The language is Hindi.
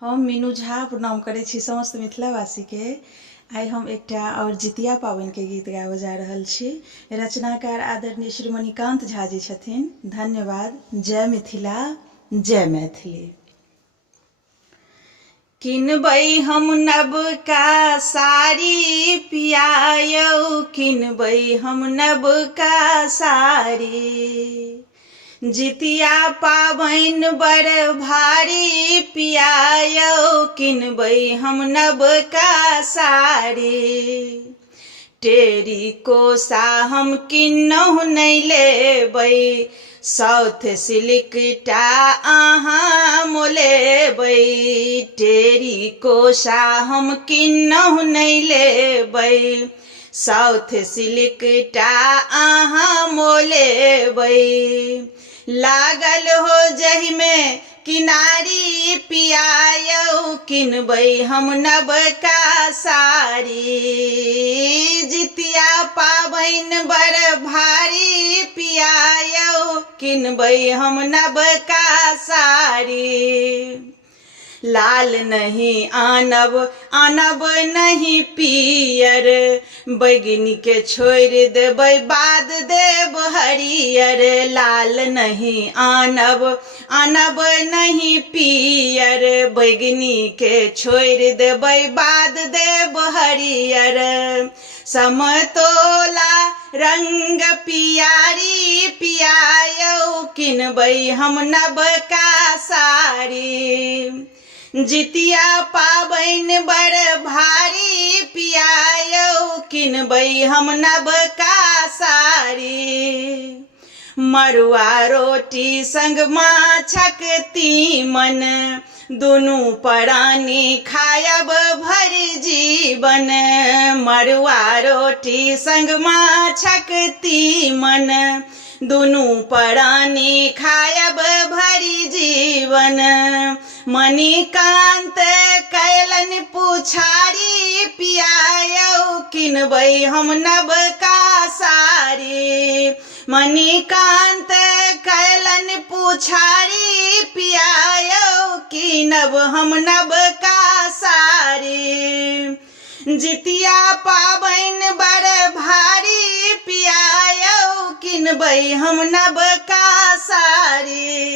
हम मीनू झा प्रणाम करै छी समस्त मिथिलावासी के। आइ हम एकटा और जितिया पाबनि के गीत गाबऽ जा रहल छी। रचनाकार आदरणीय श्री मणिकान्त झा जी छथिन। धन्यवाद। जय मिथिला, जय मैथिली। किनबै हम नबका साड़ी पिया यौ, किनबै हम नबका साड़ी। जितिया पाबनि बड़ भारी पिया यौ, किनबै हम नबका साड़ी। टेरिकोसा हम किन्नहु नहि लेबै, साउथ सिल्कटा अहाँ मोलेबै। टेरिकोसा हम किन्नहु नहि लेबै, साउथ सिल्कटा अहाँ मोलेबै। लागल हो जहिमे किनारी पिया यौ, किनबै हम नबका साड़ी। जितिया पाबनि बड़ भारी पिया यौ, किनबै हम नबका साड़ी। लाल नहीं आनब, आनब नहीं पियर, बैगनी के छोड़ि देबै बाद देब हरियर। लाल नहीं आनब, आनब नहीं पियर, बैगनी के छोड़ि देबै बाद देब हरियर। समतोला रंग पियारी पिया यौ, किनबै हम नबका साड़ी। जितिया पाबनि बड़ भारी पिया यौ, किनबै हम नबका साड़ी। मड़ुआ रोटी संग माछक तीमन, दुनू प्राणी खायब भरि जीवन। मड़ुआ रोटी संग माछक तीमन, दुनू प्राणी खायब भरि जीवन। मणिकान्त कैलन पुछारी पिया यौ, किनबै हम नबका साड़ी। मणिकान्त कैलन पुछारी पिया यौ, किनब हम नबका साड़ी। जितिया पाबनि बड़ भारी पिया यौ, किनबै हम नबका साड़ी।